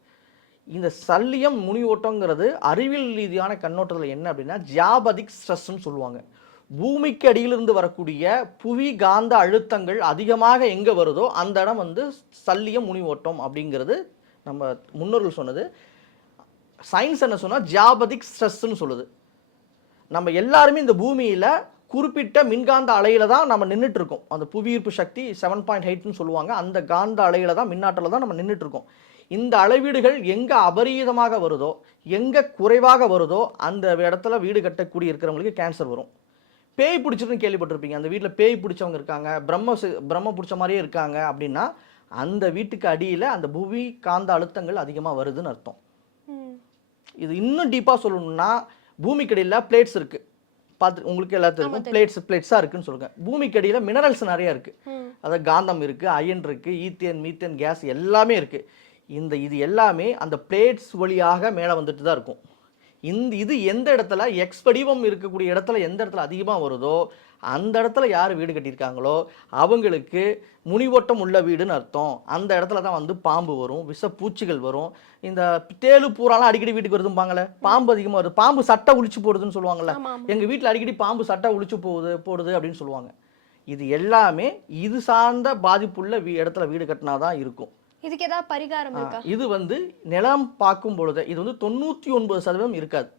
இந்த சல்லியம் முனி ஓட்டங்கிறது அறிவியல் ரீதியான கண்ணோட்டத்தில் என்ன அப்படின்னா ஜியாபதிக் ஸ்ட்ரெஸ்ன்னு சொல்லுவாங்க. பூமிக்கு அடியிலிருந்து வரக்கூடிய புவி காந்த அழுத்தங்கள் அதிகமாக எங்கே வருதோ அந்த இடம் வந்து சல்லியம் முனி ஓட்டம் அப்படிங்கிறது நம்ம முன்னோர்கள் சொன்னது. சயின்ஸ் என்ன சொன்னால் ஜியாபதிக் ஸ்ட்ரெஸ்ன்னு சொல்லுது. நம்ம எல்லாருமே இந்த பூமியில் குறிப்பிட்ட மின்காந்த அலையில் தான் நம்ம நின்றுட்டுருக்கோம் அந்த புவியீர்ப்பு சக்தி செவன் பாயிண்ட் எயிட்னு சொல்லுவாங்க. அந்த காந்த அலையில் தான் மின்னாட்டில் தான் நம்ம நின்றுட்டுருக்கோம் இந்த அளவீடுகள் எங்கே அபரீதமாக வருதோ எங்கே குறைவாக வருதோ அந்த இடத்துல வீடு கட்டக்கூடிய இருக்கிறவங்களுக்கு கேன்சர் வரும். பேய் பிடிச்சிருன்னு கேள்விப்பட்டிருப்பீங்க. அந்த வீட்டில் பேய் பிடிச்சவங்க இருக்காங்க பிரம்ம பிரம்ம பிடிச்ச மாதிரியே இருக்காங்க அப்படின்னா அந்த வீட்டுக்கு அடியில் அந்த புவி காந்த அழுத்தங்கள் அதிகமாக வருதுன்னு அர்த்தம். இது இன்னும் டீப்பாக சொல்லணும்னா பூமிக்கடியில் பிளேட்ஸ் இருக்கு. பார்த்து உங்களுக்கு எல்லாத்துக்கும் பிளேட்ஸ் பிளேட்ஸாக இருக்குன்னு சொல்லுங்க. பூமிக்கடியில் மினரல்ஸ் நிறைய இருக்கு. ம். அதாவது காந்தம் இருக்கு அயன் இருக்கு ஈத்தேன் மீத்தேன் கேஸ் எல்லாமே இருக்கு. இந்த இது எல்லாமே அந்த பிளேட்ஸ் வழியாக மேலே வந்துட்டு தான் இருக்கும். இந்த இது எந்த இடத்துல? எக்ஸ் வடிவம் இருக்கக்கூடிய இடத்துல எந்த இடத்துல அதிகமாக வருதோ அந்த இடத்துல யார் வீடு கட்டியிருக்காங்களோ அவங்களுக்கு முனிவோட்டம் உள்ள வீடுன்னு அர்த்தம். அந்த இடத்துல தான் வந்து பாம்பு வரும் விஷ பூச்சிகள் வரும். இந்த தேளு பூராலாம் அடிக்கடி வீட்டுக்கு வருதும்பாங்களே பாம்பு அதிகமாக வருது. பாம்பு சட்டை உளிச்சு போடுதுன்னு ஆமா எங்கள் வீட்டில் அடிக்கடி பாம்பு சட்டை உளிச்சு போகுது போடுது அப்படின்னு சொல்லுவாங்க. இது எல்லாமே இது சார்ந்த பாதிப்புள்ள வீ இடத்துல வீடு கட்டினா தான் இருக்கும். இதுக்கு ஏதாவது பரிகாரம் இருக்கா? இது வந்து நிலம் பார்க்கும் பொழுது இது வந்து தொண்ணூற்றி ஒன்பது சதவீதம் இருக்காது.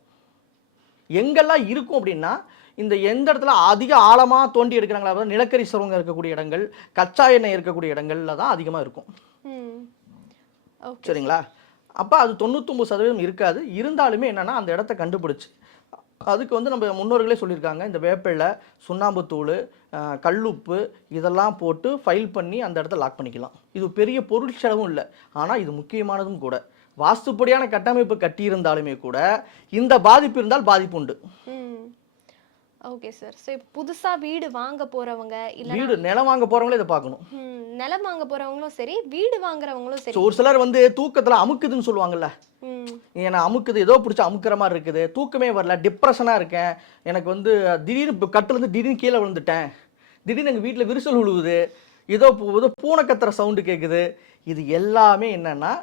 எங்கெல்லாம் இருக்கும் அப்படின்னா இந்த எந்த இடத்துல அதிக ஆழமாக தோண்டி எடுக்கிறாங்களா அதாவது நிலக்கரி சுரங்கம் இருக்கக்கூடிய இடங்கள் கச்சா எண்ணெய் இருக்கக்கூடிய இடங்கள்ல தான் அதிகமாக இருக்கும். சரிங்களா? அப்போ அது தொண்ணூத்தொம்பது சதவீதம் இருக்காது. இருந்தாலுமே என்னென்னா அந்த இடத்த கண்டுபிடிச்சு அதுக்கு வந்து நம்ம முன்னோர்களே சொல்லியிருக்காங்க இந்த வேப்பிலை சுண்ணாம்புத்தூள் கல்லுப்பு இதெல்லாம் போட்டு ஃபைல் பண்ணி அந்த இடத்த லாக் பண்ணிக்கலாம். இது பெரிய பொருள் செலவும் இல்லை. ஆனால் இது முக்கியமானதும் கூட. வாஸ்துப்படியான கட்டமைப்பு கட்டியிருந்தாலுமே கூட இந்த பாதிப்பு இருந்தால் பாதிப்பு உண்டு. ஓகே சார் ஸோ இப்போ புதுசாக வீடு வாங்க போகிறவங்க இல்லை வீடு நிலம் வாங்க போகிறவங்களே இதை பார்க்கணும். நிலம் வாங்க போகிறவங்களும் சரி வீடு வாங்குறவங்களும் சரி. ஒரு சிலர் வந்து தூக்கத்தில் அமுக்குதுன்னு சொல்லுவாங்கல்ல. ஏன்னா அமுக்குது ஏதோ பிடிச்சி அமுக்குற மாதிரி இருக்குது. தூக்கமே வரல டிப்ரெஷனாக இருக்கேன். எனக்கு வந்து திடீர்னு கட்டுலேருந்து திடீர்னு கீழே விழுந்துட்டேன். திடீர்னு எங்கள் வீட்டில் விரிசல் விழுவுது. ஏதோ ஏதோ பூனை கத்துற சவுண்டு கேட்குது இது எல்லாமே என்னன்னா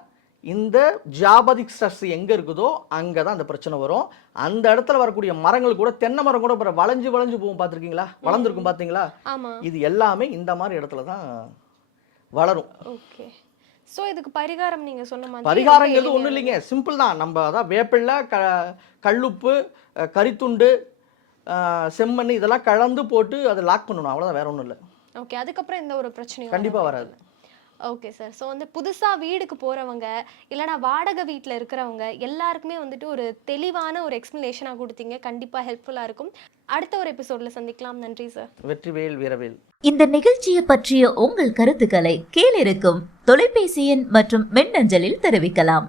இந்த ஜாபதிக் ஸ்ட்ரெஸ் எங்கே இருக்குதோ அங்கே தான் அந்த பிரச்சனை வரும். அந்த இடத்துல வரக்கூடிய மரங்கள் கூட தென்னை மரம் கூட அப்புறம் வளைஞ்சு வளைஞ்சு போகும் பார்த்துருக்கீங்களா? வளர்ந்துருக்கும் பார்த்தீங்களா? இது எல்லாமே இந்த மாதிரி இடத்துல தான் வளரும். ஓகே. ஸோ இதுக்கு பரிகாரம் நீங்கள் சொன்ன மாதிரி பரிகாரங்கிறது ஒன்றும் இல்லைங்க. சிம்பிள் தான். நம்ம அதான் வேப்பில்லை க கல்லுப்பு அஹ், செம்மண் இதெல்லாம் கலந்து போட்டு அதை லாக் பண்ணணும். அவ்வளோதான் வேற ஒன்றும் இல்லை. ஓகே. அதுக்கப்புறம் எந்த ஒரு பிரச்சனையும் கண்டிப்பாக வராது. ஓகே சார் ஸோ வந்து புதுசாக வீடுக்கு போகிறவங்க இல்லைனா வாடகை வீட்டில் இருக்கிறவங்க எல்லாருக்குமே வந்துட்டு ஒரு தெளிவான ஒரு எக்ஸ்ப்ளனேஷனாக கொடுத்தீங்க. கண்டிப்பாக ஹெல்ப்ஃபுல்லாக இருக்கும். அடுத்த ஒரு எபிசோடில் சந்திக்கலாம். நன்றி சார் வெற்றிவேல் வீரவேல். இந்த நிகழ்ச்சியை பற்றிய உங்கள் கருத்துக்களை கீழிருக்கும் தொலைபேசி எண் மற்றும் மின்னஞ்சலில் தெரிவிக்கலாம்.